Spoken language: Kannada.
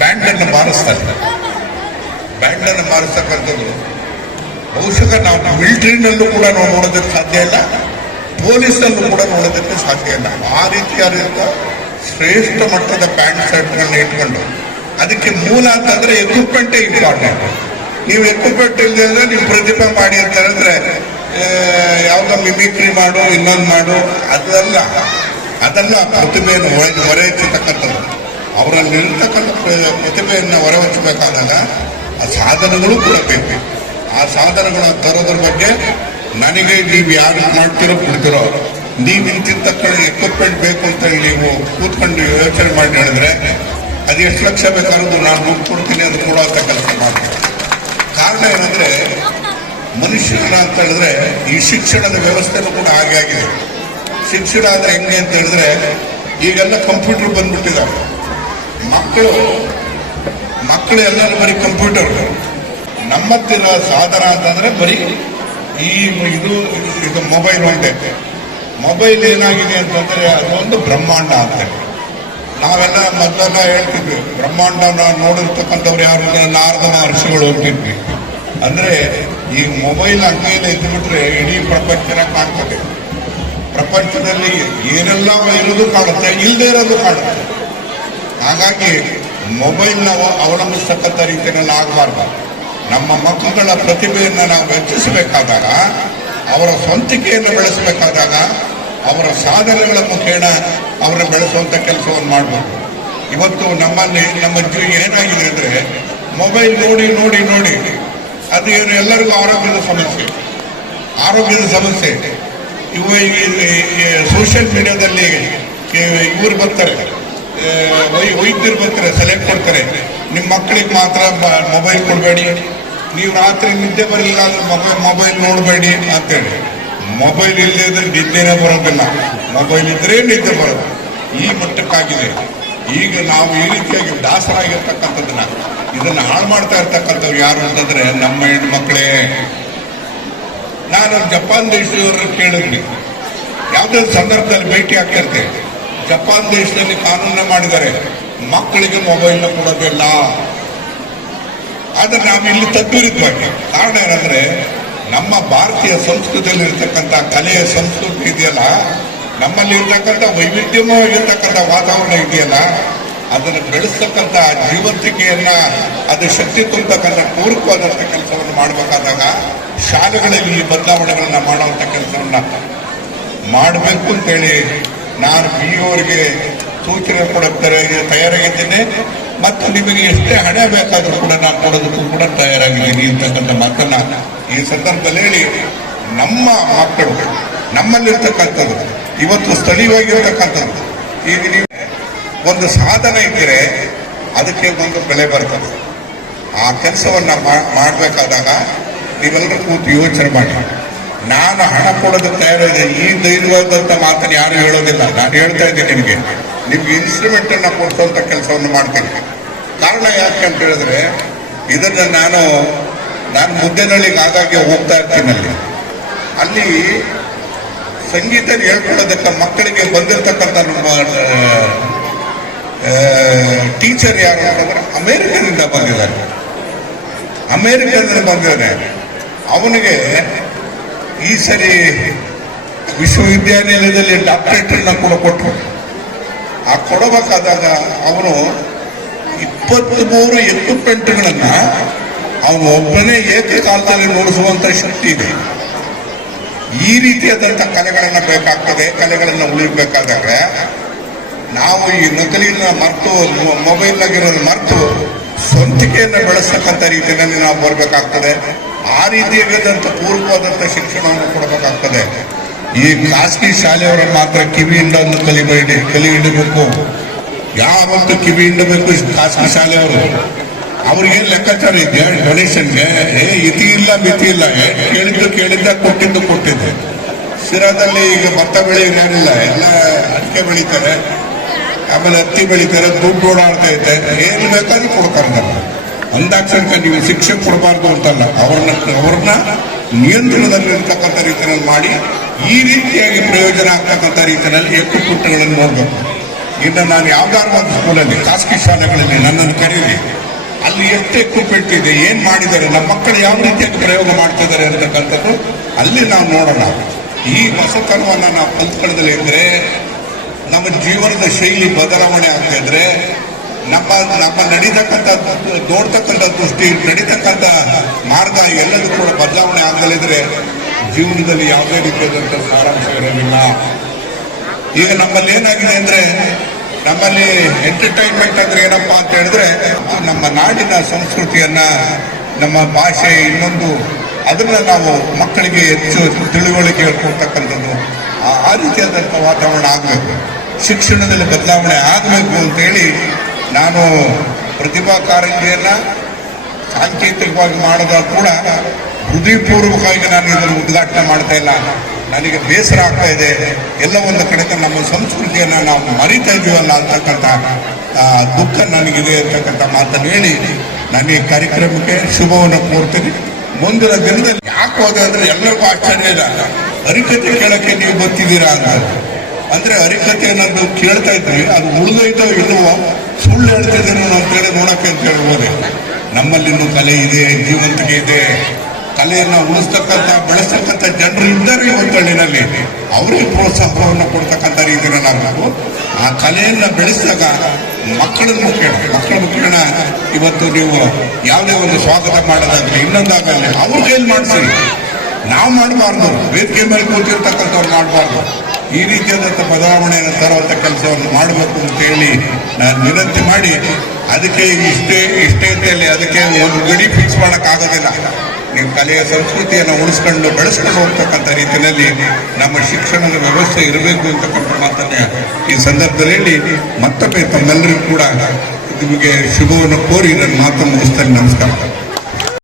ಬ್ಯಾಂಡನ್ನು ಬ್ಯಾಂಡ್ ಬ್ಯಾಂಡನ್ನು ಮಾರಿಸ್ತಕ್ಕಂಥದ್ದು ಬಹುಶಃ ನಾವು ಮಿಲಿಟರಿನಲ್ಲೂ ಕೂಡ ನಾವು ನೋಡೋದಕ್ಕೆ ಸಾಧ್ಯ ಇಲ್ಲ ಪೊಲೀಸಲ್ಲೂ ಕೂಡ ನೋಡೋದಕ್ಕೆ ಸಾಧ್ಯ ಇಲ್ಲ. ಆ ರೀತಿಯಾದಂಥ ಶ್ರೇಷ್ಠ ಮಟ್ಟದ ಪ್ಯಾಂಟ್ ಶರ್ಟ್ಗಳನ್ನ ಇಟ್ಕೊಂಡು ಅದಕ್ಕೆ ಮೂಲ ಅಂತಂದ್ರೆ ಎಕ್ವಿಪ್ಮೆಂಟೇ ಇಂಪಾರ್ಟೆಂಟ್ ನೀವು ಎಕ್ವಿಪ್ಮೆಂಟ್ ಇಲ್ಲದೆ ಅಂದ್ರೆ ನೀವು ಪ್ರತಿಭೆ ಮಾಡಿ ಅಂತ ಹೇಳಿದ್ರೆ ಯಾವ್ದ ಮಿಮಿಕ್ರಿ ಮಾಡು, ಇನ್ನೊಂದು ಮಾಡು, ಅದೆಲ್ಲ ಅದಲ್ಲ ಪ್ರತಿಭೆಯನ್ನು ಹೊರ ಹೊರಹೆಚ್ಚತಕ್ಕಂಥದ್ದು. ಅವರಲ್ಲಿ ಇರ್ತಕ್ಕಂಥ ಪ್ರ- ಪ್ರತಿಭೆಯನ್ನು ಹೊರಹಚ್ಚಬೇಕಾದಾಗ ಆ ಸಾಧನಗಳು ಕೂಡ ಬೇಕು. ಆ ಸಾಧನಗಳ ತರೋದ್ರ ಬಗ್ಗೆ ನನಗೆ ನೀವು ಯಾರು ಮಾಡ್ತಿರೋ ಬಿಡ್ತಿರೋ ನೀವು ಇಂತಿಂತ ಕಡೆ ಎಕ್ವಿಪ್ಮೆಂಟ್ ಬೇಕು ಅಂತ ನೀವು ಕೂತ್ಕೊಂಡು ಯೋಚನೆ ಮಾಡಿ ಹೇಳಿದ್ರೆ ಅದು ಎಷ್ಟು ಲಕ್ಷ ಬೇಕಾದ್ರೂ ನಾನು ದುಡ್ಡು ಕೊಡ್ತೀನಿ, ಅದು ಕೂಡ ಅಂತ ಕೆಲಸ ಮಾಡ್ತೀನಿ. ಕಾರಣ ಏನಂದ್ರೆ ಮನುಷ್ಯನ ಅಂತ ಹೇಳಿದ್ರೆ ಈ ಶಿಕ್ಷಣದ ವ್ಯವಸ್ಥೆನೂ ಕೂಡ ಹಾಗೆ ಆಗಿದೆ. ಶಿಕ್ಷಣ ಅಂದ್ರೆ ಹೆಂಗೆ ಅಂತ ಹೇಳಿದ್ರೆ ಈಗೆಲ್ಲ ಕಂಪ್ಯೂಟರ್ ಬಂದ್ಬಿಟ್ಟಿದ್ದಾವೆ ಮಕ್ಕಳು ಮಕ್ಕಳು ಎಲ್ಲರೂ ಬರೀ ಕಂಪ್ಯೂಟರ್ ನಮ್ಮತ್ತಿರೋ ಸಾಧನ ಅಂತಂದ್ರೆ ಬರೀ ಈ ಇದು ಇದು ಮೊಬೈಲ್ ಒಂದೇ ಮೊಬೈಲ್ ಏನಾಗಿದೆ ಅಂತಂದ್ರೆ ಅದೊಂದು ಬ್ರಹ್ಮಾಂಡ ಅಂತ. ನಾವೆಲ್ಲ ಮೊದಲೆಲ್ಲ ಹೇಳ್ತಿದ್ವಿ ಬ್ರಹ್ಮಾಂಡ ನೋಡಿರ್ತಕ್ಕಂಥವ್ರು ಯಾರು ಅಂದ್ರೆ ನಾರದ ಮಹರ್ಷಿಗಳು ಹೋಗ್ತಿದ್ವಿ ಅಂದ್ರೆ ಈ ಮೊಬೈಲ್ ಅಂಗೈಯಲ್ಲಿ ಇದ್ಬಿಟ್ರೆ ಇಡೀ ಪ್ರಪಂಚನ ಕಾಣ್ತದೆ. ಪ್ರಪಂಚದಲ್ಲಿ ಏನೆಲ್ಲ ಇರೋದು ಕಾಣುತ್ತೆ ಇಲ್ಲದೆ ಇರೋದು ಕಾಣುತ್ತೆ. ಹಾಗಾಗಿ ಮೊಬೈಲ್ ನಾವು ಅವಲಂಬಿಸ್ತಕ್ಕಂಥ ರೀತಿಯಲ್ಲಿ ಆಗಬಾರ್ದು ನಮ್ಮ ಮಕ್ಕಳ ಪ್ರತಿಭೆಯನ್ನು ನಾವು ಹೆಚ್ಚಿಸಬೇಕಾದಾಗ, ಅವರ ಸ್ವಂತಿಕೆಯನ್ನು ಬೆಳೆಸಬೇಕಾದಾಗ, ಅವರ ಸಾಧನೆಗಳ ಮುಖೇನ ಅವರನ್ನು ಬೆಳೆಸುವಂಥ ಕೆಲಸವನ್ನು ಮಾಡಬೇಕು ಇವತ್ತು ನಮ್ಮಲ್ಲಿ ನಮ್ಮ ಜೀವ ಏನಾಗಿದೆ ಅಂದ್ರೆ, ಮೊಬೈಲ್ ನೋಡಿ ನೋಡಿ ನೋಡಿ, ಅದು ಎಲ್ಲರಿಗೂ ಆರೋಗ್ಯದ ಸಮಸ್ಯೆ. ಆರೋಗ್ಯದ ಸಮಸ್ಯೆ. ಇವು ಸೋಷಿಯಲ್ ಮೀಡಿಯಾದಲ್ಲಿ ಇವರು ಬರ್ತಾರೆ. ವೈದ್ಯರು ಬರ್ತಾರೆ ಸೆಲೆಕ್ಟ್ ಕೊಡ್ತಾರೆ. ನಿಮ್ಮ ಮಕ್ಕಳಿಗೆ ಮಾತ್ರ ಮೊಬೈಲ್ ಕೊಡಬೇಡಿ. ನೀವು ರಾತ್ರಿ ನಿದ್ದೆ ಬರಲಿಲ್ಲ ಅಂದ್ರೆ ಮೊಬೈಲ್ ಮೊಬೈಲ್ ನೋಡಬೇಡಿ ಅಂತೇಳಿ. ಮೊಬೈಲ್ ಇಲ್ಲದೆ ನಿದ್ದೆನೇ ಬರೋದಿಲ್ಲ. ಮೊಬೈಲ್ ಇದ್ರೆ ನಿದ್ದೆ ಬರೋದು. ಈ ಮಟ್ಟಕ್ಕಾಗಿದೆ. ಈಗ ನಾವು ಈ ರೀತಿಯಾಗಿ ದಾಸರಾಗಿರ್ತಕ್ಕಂಥದ್ದನ್ನ, ಇದನ್ನ ಹಾಳು ಮಾಡ್ತಾ ಇರ್ತಕ್ಕಂಥವ್ರು ಯಾರು ಅಂತಂದ್ರೆ ನಮ್ಮ ಹೆಣ್ಮಕ್ಳೇ. ನಾನು ಜಪಾನ್ ದೇಶದವ್ರನ್ನ ಕೇಳಿದ್ವಿ ಯಾವುದೇ ಸಂದರ್ಭದಲ್ಲಿ ಭೇಟಿ ಆಗ್ತಿರ್ತೆ ಜಪಾನ್ ದೇಶದಲ್ಲಿ ಕಾನೂನ ಮಾಡಿದ್ದಾರೆ. ಮಕ್ಕಳಿಗೆ ಮೊಬೈಲ್ನ ಕೊಡೋದಿಲ್ಲ ಆದ್ರೆ ನಾವು ಇಲ್ಲಿ ತದ್ವಿರುದ್ಧವಾಗಿ ಕಾರಣ ಏನಂದ್ರೆ ನಮ್ಮ ಭಾರತೀಯ ಸಂಸ್ಕೃತಿಯಲ್ಲಿ ಇರ್ತಕ್ಕಂಥ ಕಲೆಯ ಸಂಸ್ಕೃತಿ ಇದೆಯಲ್ಲ, ನಮ್ಮಲ್ಲಿ ಇರ್ತಕ್ಕಂಥ ವೈವಿಧ್ಯಮಯವಾಗಿರ್ತಕ್ಕಂಥ ವಾತಾವರಣ ಇದೆಯಲ್ಲ, ಅದನ್ನು ಬೆಳೆಸ್ತಕ್ಕಂಥ ಜೀವಂತಿಕೆಯನ್ನ, ಅದು ಶಕ್ತಿ ತುಂಬತಕ್ಕಂಥ ಪೂರಕವಾದಂಥ ಕೆಲಸವನ್ನು ಮಾಡಬೇಕಾದಾಗ ಶಾಲೆಗಳಲ್ಲಿ ಈ ಬದಲಾವಣೆಗಳನ್ನ ಮಾಡುವಂಥ ಕೆಲಸವನ್ನ ಮಾಡಬೇಕು ಅಂತೇಳಿ ನಾನು ಬಿ ಅವರಿಗೆ ಸೂಚನೆ ಕೊಡುತ್ತಾರೆ ತಯಾರಾಗಿದ್ದೇನೆ. ಮತ್ತು ನಿಮಗೆ ಎಷ್ಟೇ ಹಣ ಬೇಕಾದರೂ ಕೂಡ ನಾನು ಕೊಡೋದಕ್ಕೂ ಕೂಡ ತಯಾರಾಗಿದ್ದೀನಿ ಅಂತಕ್ಕಂಥ ಮಾತನ್ನ ಈ ಸಂದರ್ಭದಲ್ಲಿ ಹೇಳಿ. ನಮ್ಮ ಮಕ್ಕಳು, ನಮ್ಮಲ್ಲಿರ್ತಕ್ಕಂಥದ್ದು, ಇವತ್ತು ಸ್ಥಳೀಯವಾಗಿರ್ತಕ್ಕಂಥದ್ದು ಈಗ ನೀವು ಒಂದು ಸಾಧನೆ ಇದ್ದರೆ ಅದಕ್ಕೆ ಒಂದು ಬೆಲೆ ಬರ್ತದೆ. ಆ ಕೆಲಸವನ್ನು ಮಾಡಬೇಕಾದಾಗ ನೀವೆಲ್ಲರೂ ಕೂತು ಯೋಚನೆ ಮಾಡಿ. ನಾನು ಹಣ ಕೊಡೋದಕ್ಕೆ ತಯಾರಿದೆ ಈ ಧೈರ್ಯವಾದಂಥ ಮಾತನ್ನು ಯಾರು ಹೇಳೋದಿಲ್ಲ. ನಾನು ಹೇಳ್ತಾ ಇದ್ದೀನಿ ನಿಮಗೆ. ನಿಮ್ಗೆ ಇನ್ಸ್ಟ್ರೂಮೆಂಟ್ ಅನ್ನ ಕೊಡಿಸುವಂತ ಕೆಲಸವನ್ನು ಮಾಡ್ತೀನಿ ಕಾರಣ ಯಾಕೆ ಅಂತ ಹೇಳಿದ್ರೆ, ಇದನ್ನ ನಾನು ನಾನು ಮುದ್ದೆನಳ್ಳಿಗೆ ಆಗಾಗ್ಗೆ ಹೋಗ್ತಾ ಇರ್ತೀನಿ ಅಲ್ಲಿ. ಅಲ್ಲಿ ಸಂಗೀತ ಹೇಳ್ಕೊಳ್ಳೋದಕ್ಕೆ ಮಕ್ಕಳಿಗೆ ಬಂದಿರತಕ್ಕಂಥ ನಮ್ಮ ಟೀಚರ್ ಯಾರು ಅಂತಂದ್ರೆ ಅಮೇರಿಕದಿಂದ ಬಂದಿದ್ದಾರೆ. ಅಮೇರಿಕದಿಂದ ಬಂದಿದ್ದಾನೆ ಅವನಿಗೆ ಈ ಸರಿ ವಿಶ್ವವಿದ್ಯಾನಿಲಯದಲ್ಲಿ ಡಾಕ್ಟರೇಟ್ ಅನ್ನ ಕೂಡ ಕೊಟ್ಟರು ಆ ಕೊಡಬೇಕಾದಾಗ ಅವನು ಇಪ್ಪತ್ತ್ಮೂರು ಎಕ್ವಿಪ್ಮೆಂಟ್ಗಳನ್ನ ಅವನು ಒಬ್ಬನೇ ಏಕಕಾಲದಲ್ಲಿ ನೋಡಿಸುವಂತ ಶಕ್ತಿ ಇದೆ. ಈ ರೀತಿಯಾದಂಥ ಕಲೆಗಳನ್ನ ಬೇಕಾಗ್ತದೆ, ಕಲೆಗಳನ್ನ ಉಳಿಬೇಕಾದ್ರೆ ನಾವು ಈ ನಕಲಿನ ಮರೆತು ಮೊಬೈಲ್ನಾಗಿರೋದು ಮರ್ತು ಸ್ವಂತಿಕೆಯನ್ನು ಬೆಳೆಸ್ತಕ್ಕಂಥ ರೀತಿಯಲ್ಲಿ ನಾವು ಬರಬೇಕಾಗ್ತದೆ. ಆ ರೀತಿಯಾಗಿದ್ದಂಥ ಪೂರ್ವವಾದಂಥ ಶಿಕ್ಷಣವನ್ನು ಕೊಡಬೇಕಾಗ್ತದೆ. ಈ ಖಾಸಗಿ ಶಾಲೆಯವರ ಮಾತ್ರ ಕಿವಿಯಿಂದ ಕಲಿಬೇಡಿ ಕಲಿ ಹಿಡಬೇಕು. ಯಾವತ್ತು ಕಿವಿ ಹಿಂಡಬೇಕು ಖಾಸಗಿ ಶಾಲೆಯವರು? ಅವ್ರಿಗೇನು ಲೆಕ್ಕಾಚಾರ ಇದೆಯಾ? ಡೊನೇಷನ್ಗೆ ಏ, ಇತಿ ಇಲ್ಲ, ಮಿತಿ ಇಲ್ಲ. ಕೇಳಿದ್ದು ಕೇಳಿದ್ದ, ಕೊಟ್ಟಿದ್ದು ಕೊಟ್ಟಿದ್ದೆ. ಶಿರಾದಲ್ಲಿ ಈಗ ಭತ್ತ ಬೆಳೆಯೋದೇನಿಲ್ಲ ಎಲ್ಲ ಅಡಿಕೆ ಬೆಳೀತಾರೆ. ಆಮೇಲೆ ಹತ್ತಿ ಬೆಳೀತಾರೆ, ದುಡ್ಡು ಓಡಾಡ್ತಾ ಏನು ಬೇಕಾದ್ರೂ ಕೊಡ್ತಾರೆ ನಮ್ಗೆ. ಅಂದಾಕ್ಷರಕ್ಕೆ ನೀವು ಶಿಕ್ಷೆ ಕೊಡಬಾರ್ದು ಅಂತಲ್ಲ, ಅವ್ರನ್ನ ಅವ್ರನ್ನ ನಿಯಂತ್ರಣದಲ್ಲಿರ್ತಕ್ಕಂಥ ರೀತಿಯಲ್ಲಿ ಮಾಡಿ, ಈ ರೀತಿಯಾಗಿ ಪ್ರಯೋಜನ ಆಗ್ತಕ್ಕಂಥ ರೀತಿಯಲ್ಲಿ ಎಕ್ಕುಪುಟ್ಟಗಳನ್ನು ನೋಡಬೇಕು. ಇನ್ನು ನಾನು ಯಾವ್ದಾದ್ರು ಸ್ಕೂಲಲ್ಲಿ ಖಾಸಗಿ ಶಾಲೆಗಳಲ್ಲಿ ನನ್ನನ್ನು ಕರೀಲಿ ಅಲ್ಲಿ ಎಷ್ಟು ಎಕ್ವಿಪ್ಮೆಂಟ್ ಇದೆ, ಏನು ಮಾಡಿದ್ದಾರೆ, ನಮ್ಮ ಮಕ್ಕಳು ಯಾವ ರೀತಿಯಾಗಿ ಪ್ರಯೋಗ ಮಾಡ್ತಿದ್ದಾರೆ ಅಂತಕ್ಕಂಥದ್ದು ಅಲ್ಲಿ ನಾವು ನೋಡೋಣ. ಈ ಹೊಸತನವನ್ನು ನಾವು ಕಲ್ತ್ಕೊಳ್ಳದಲ್ಲೇ ಇದ್ರೆ ನಮ್ಮ ಜೀವನದ ಶೈಲಿ ಬದಲಾವಣೆ ಆಗ್ತಾ ಇದ್ರೆ ನಮ್ಮ ನಮ್ಮ ನಡೀತಕ್ಕಂಥ ನೋಡ್ತಕ್ಕಂಥ ದೃಷ್ಟಿ, ನಡೀತಕ್ಕಂಥ ಮಾರ್ಗ ಎಲ್ಲದೂ ಕೂಡ ಬದಲಾವಣೆ ಆಗಲಿದ್ರೆ ಜೀವನದಲ್ಲಿ ಯಾವುದೇ ರೀತಿಯಾದಂಥ ಸಾರಾಂಶ ಇರೋದಿಲ್ಲ. ಈಗ ನಮ್ಮಲ್ಲಿ ಏನಾಗಿದೆ ಅಂದ್ರೆ, ನಮ್ಮಲ್ಲಿ ಎಂಟರ್ಟೈನ್ಮೆಂಟ್ ಅಂದ್ರೆ ಏನಪ್ಪಾ ಅಂತ ಹೇಳಿದ್ರೆ, ನಮ್ಮ ನಾಡಿನ ಸಂಸ್ಕೃತಿಯನ್ನ, ನಮ್ಮ ಭಾಷೆ ಇನ್ನೊಂದು, ಅದನ್ನ ನಾವು ಮಕ್ಕಳಿಗೆ ಹೆಚ್ಚು ತಿಳುವಳಿಕೆ ಕೊಡ್ತಕ್ಕಂಥದ್ದು ಆ- ರೀತಿಯಾದಂಥ ವಾತಾವರಣ ಆಗಬೇಕು. ಶಿಕ್ಷಣದಲ್ಲಿ ಬದಲಾವಣೆ ಆಗಬೇಕು ಅಂತೇಳಿ ನಾನು ಪ್ರತಿಭಾ ಕಾರಂಜಿಯನ್ನ ಸಾಂಕೇತಿಕವಾಗಿ ಮಾಡಿದ ಕೂಡ ಹೃದಯಪೂರ್ವಕವಾಗಿ ನಾನು ಇದನ್ನು ಉದ್ಘಾಟನೆ ಮಾಡ್ತಾ ಇಲ್ಲ. ನನಗೆ ಬೇಸರ ಆಗ್ತಾ ಇದೆ. ಎಲ್ಲ ಒಂದು ಕಡೆ ನಮ್ಮ ಸಂಸ್ಕೃತಿಯನ್ನ ನಾವು ಮರಿತಾ ಇದೀವಲ್ಲ ಅಂತಕ್ಕಂಥ ದುಃಖ ನನಗಿದೆ ಅಂತಕ್ಕಂಥ ಮಾತನ್ನು ಹೇಳಿ ನಾನು ಈ ಕಾರ್ಯಕ್ರಮಕ್ಕೆ ಶುಭವನ್ನು ಕೋರ್ತೀನಿ. ಮುಂದಿನ ದಿನದಲ್ಲಿ ಯಾಕೆ ಹೋದೆ ಎಲ್ಲರಿಗೂ ಆಶ್ಚರ್ಯ ಇಲ್ಲ ಹರಿಕತೆ ಕೇಳಕ್ಕೆ ನೀವು ಬರ್ತಿದ್ದೀರಾ ಅಂತ. ಅಂದ್ರೆ ಹರಿಕತೆ ಅನ್ನೋದು ಕೇಳ್ತಾ ಇದ್ವಿ ಅದು ಉಳಿದೈತೋ ಇಲ್ಲವೋ ಸುಳ್ಳು ಹೇಳ್ತಿದ್ದೀನೋ ಅಂತೇಳಿ ನೋಡಕ್ಕೆ ಅಂತ ಹೇಳ್ಬೋದೆ ನಮ್ಮಲ್ಲಿನೂ ಕಲೆ ಇದೆ, ಜೀವಂತಿಕೆ ಇದೆ. ಕಲೆಯನ್ನ ಉಳಿಸ್ತಕ್ಕಂಥ, ಬೆಳೆಸ್ತಕ್ಕಂಥ ಜನರು ಇದ್ದಾರೆ ಇವತ್ತು ಹಳ್ಳಿನಲ್ಲಿ ಅವರಿಗೆ ಪ್ರೋತ್ಸಾಹವನ್ನು ಕೊಡ್ತಕ್ಕಂಥ ರೀತಿಯಲ್ಲಿ ನಾವು ಆ ಕಲೆಯನ್ನ ಬೆಳೆಸಿದಾಗ ಮಕ್ಕಳ ಮುಖ್ಯ ಮಕ್ಕಳ ಮುಖೇಣ ಇವತ್ತು ನೀವು ಯಾವುದೇ ಒಂದು ಸ್ವಾಗತ ಮಾಡೋದಾಗಲಿ, ಇನ್ನೊಂದಾಗಲಿ, ಅವ್ರಿಗೆ ಏನು ಮಾಡಿಸಿ ನಾವು ಮಾಡಬಾರ್ದು. ವೇದಿಕೆ ಮೇಲೆ ಕೂತಿರ್ತಕ್ಕಂಥವ್ರು ಮಾಡಬಾರ್ದು. ಈ ರೀತಿಯಾದಂಥ ಬದಲಾವಣೆಯನ್ನು ತರುವಂಥ ಕೆಲಸವನ್ನು ಮಾಡಬೇಕು ಅಂತ ಹೇಳಿ ನಾನು ವಿನಂತಿ ಮಾಡಿ ಅದಕ್ಕೆ ಇಷ್ಟೇ ಇಷ್ಟೇ ಅಂತೇಳಿ ಅದಕ್ಕೆ ಒಂದು ಗಡಿ ಫಿಕ್ಸ್ ಮಾಡೋಕ್ಕಾಗೋದಿಲ್ಲ. ನೀವು ಕಲೆಯ ಸಂಸ್ಕೃತಿಯನ್ನು ಉಳಿಸ್ಕೊಂಡು ಬೆಳೆಸ್ಕೊಂಡು ಹೋಗ್ತಕ್ಕಂಥ ರೀತಿಯಲ್ಲಿ ನಮ್ಮ ಶಿಕ್ಷಣದ ವ್ಯವಸ್ಥೆ ಇರಬೇಕು ಅಂತಕ್ಕಂಥ ಮಾತನ್ನ ಈ ಸಂದರ್ಭದಲ್ಲಿ ಮತ್ತೊಮ್ಮೆ ತಮ್ಮೆಲ್ಲರಿಗೂ ಕೂಡ ನಿಮಗೆ ಶುಭವನ್ನು ಕೋರಿ ನನ್ನ ಮಾತನ್ನು ಮುಗಿಸ್ತಾರೆ ನಮಸ್ಕಾರ.